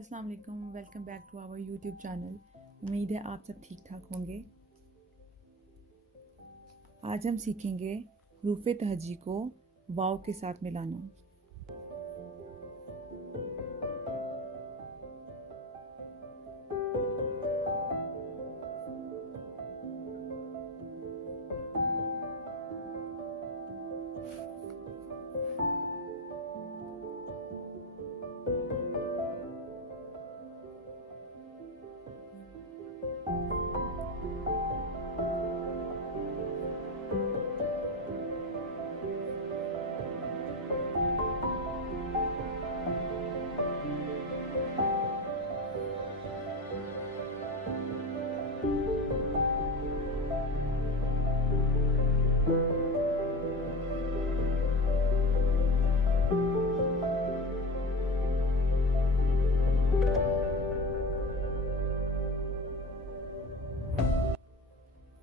अस्सलाम वालेकुम, welcome back to our YouTube channel. उम्मीद है आप सब ठीक ठाक होंगे। आज हम सीखेंगे हरूफ तहजी को वाव के साथ मिलाना।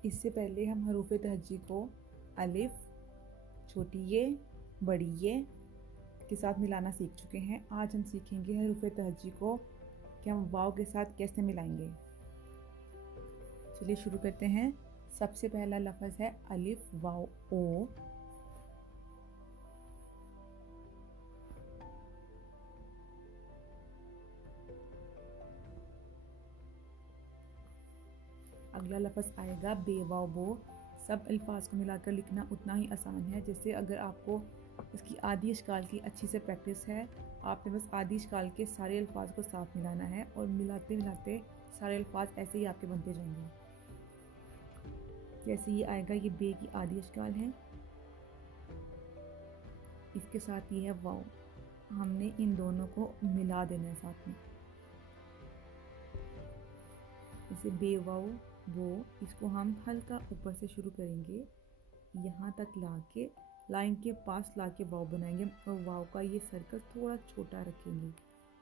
इससे पहले हम हरूफ तहजी को अलिफ, छोटी ये, बड़ी ये के साथ मिलाना सीख चुके हैं। आज हम सीखेंगे हरूफ तहजी को कि हम वाव के साथ कैसे मिलाएंगे। चलिए शुरू करते हैं। सबसे पहला लफ्ज़ है अलिफ वाव ओ। अगला लफ्ज़ आएगा बे वाव बो। सब अल्फाज को मिलाकर लिखना उतना ही आसान है। जैसे अगर आपको इसकी आधी इश्काल की अच्छी से प्रैक्टिस है, आपने बस आधी इश्काल के सारे अल्फाज को साथ मिलाना है और मिलाते मिलाते सारे अल्फाज ऐसे ही आपके बनते जाएंगे। जैसे ये आएगा, ये बे की आधी इश्काल है, इसके साथ ये है वाव। हमने इन दोनों को मिला देना है साथ में। जैसे बे वाव वो, इसको हम हल्का ऊपर से शुरू करेंगे, यहाँ तक लाके लाइन के पास लाके वाव बनाएंगे और वाव का ये सर्कल थोड़ा छोटा रखेंगे।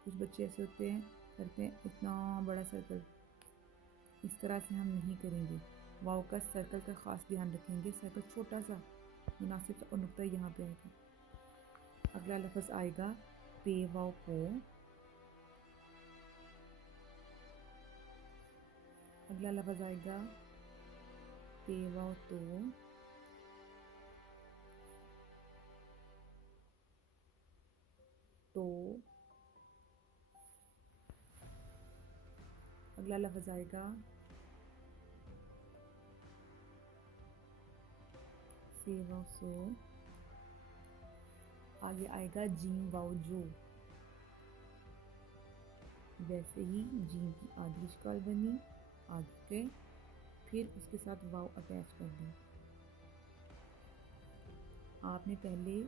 कुछ बच्चे ऐसे होते हैं, करते हैं इतना बड़ा सर्कल, इस तरह से हम नहीं करेंगे। वाव का सर्कल का ख़ास ध्यान रखेंगे, सर्कल छोटा सा मुनासिब सा और नुक्ता यहाँ पे आएगा। अगला लफ्ज़ आएगा पे वाव को। अगला लफ्ज़ आएगा पे वाव तो। अगला लफ्ज़ आएगा से वाव सो। आगे आएगा जीम वाव जो। वैसे ही जीम की आधी इश्काल बनी, आगे गए, फिर उसके साथ वाव अटैच कर दें। आपने पहले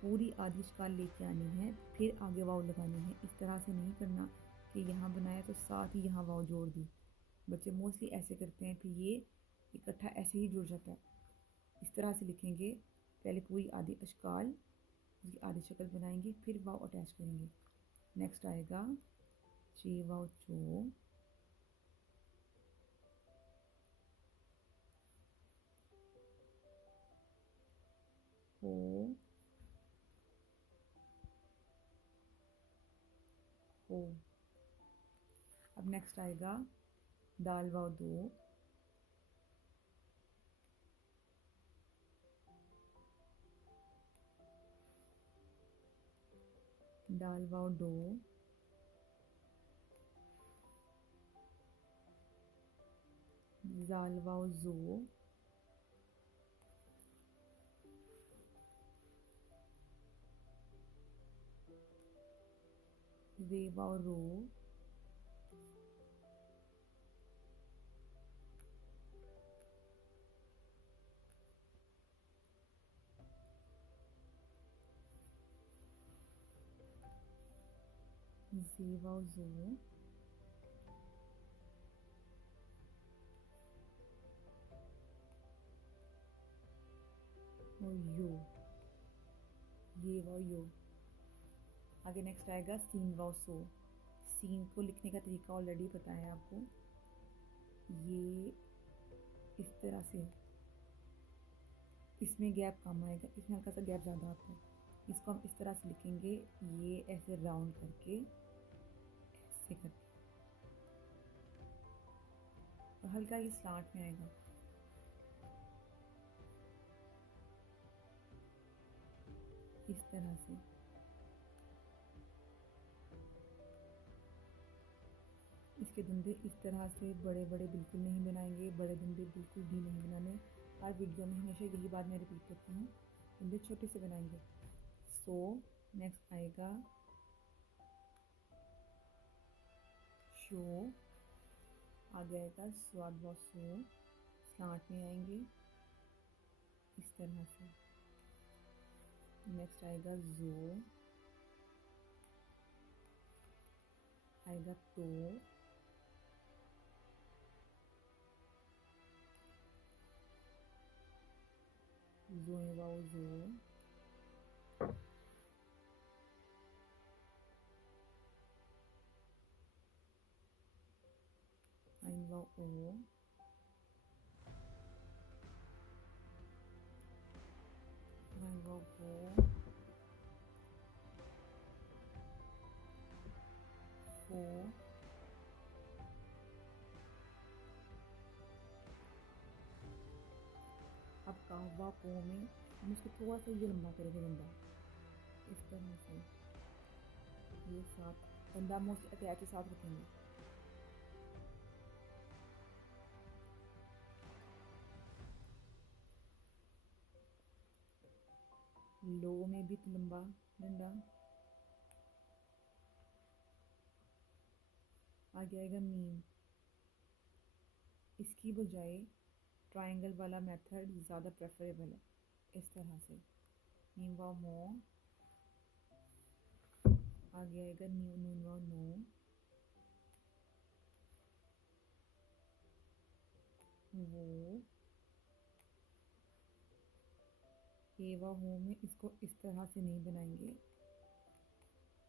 पूरी आधी इश्काल लेके आनी है, फिर आगे वाव लगानी है। इस तरह से नहीं करना कि यहाँ बनाया तो साथ ही यहाँ वाव जोड़ दी। बच्चे मोस्टली ऐसे करते हैं, फिर ये इकट्ठा ऐसे ही जुड़ जाता है। इस तरह से लिखेंगे, पहले पूरी आधी इश्काल, उसकी आधी शक्ल बनाएंगे, फिर वाव अटैच करेंगे। नेक्स्ट आएगा चे वाव चो। हो। अब नेक्स्ट आएगा दाल वाव दो। दाल वाव दो। जाल वाव जो। रे वाव रो। जे वाव जो। और यो, ये वाव यो। आगे नेक्स्ट आएगा सीन वाव सो। सीन को लिखने का तरीका ऑलरेडी पता है आपको, ये इस तरह से, इसमें गैप कम आएगा, इसमें हल्का सा गैप ज़्यादा आता है। इसको हम इस तरह से लिखेंगे, ये ऐसे राउंड करके ऐसे हल्का ही स्लांट में आएगा। इस तरह से। इसके धंधे इस तरह से बड़े बड़े बिल्कुल नहीं बनाएंगे, बड़े धंधे बिल्कुल भी नहीं बनाने। हर वीडियो में हमेशा यही बात मैं रिपीट करती हूँ, धंधे छोटे से बनाएंगे। सो नेक्स्ट आएगा शो, आगे आएगा स्वाद व सो, स्लांट में आएंगे इस तरह से। नेक्स्ट आएगा जो, आएगा तो, जोए वाओ जो, आइन वाओ ओ, वाइन वाओ वो, फो, अब कहवा पो में हम इसको थोड़ा सा ये लंबा करेंगे, लंबा इस तरह से। ये साथ कंधा मोस्ट अटैच के साथ रखेंगे। लो में भी लंबा डंडा। आगे आएगा मीम। इसकी बजाय ट्रायंगल वाला मेथड ज़्यादा प्रेफरेबल है, इस तरह से। मीम वाओ मो, आगे आएगा न्यू नून वाओ नो, वो, ये वाओ हो में इसको इस तरह से नहीं बनाएंगे,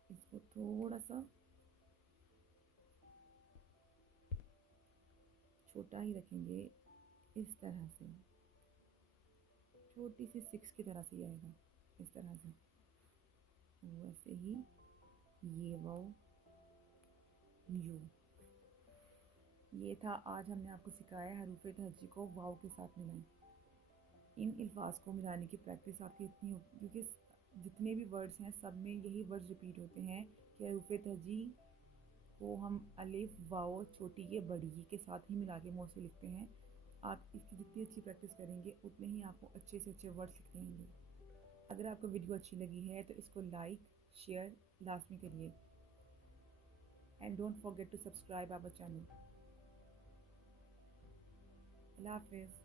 इसको थोड़ा सा छोटा ही रखेंगे इस तरह से। छोटी सी सिक्स की तरह से आएगा इस तरह से। वैसे ही ये वाओ यू। ये था आज हमने आपको सिखाया हरूफ तहज्जी को वाव के साथ मिलाएं। इन अल्फाज को मिलाने की प्रैक्टिस आपकी इतनी होती, क्योंकि जितने भी वर्ड्स हैं सब में यही वर्ड्स रिपीट होते हैं कि हरूफ तहज्जी को हम अलिफ वाओ छोटी ये बड़ी ये के साथ ही मिला के मोस्टली लिखते हैं। आप इसकी जितनी अच्छी प्रैक्टिस करेंगे उतने ही आपको अच्छे से अच्छे वर्ड्स लिखते होंगे। अगर आपको वीडियो अच्छी लगी है तो इसको लाइक शेयर लाजमी करिए, and don't forget to subscribe our channel. Allah हाफिज़।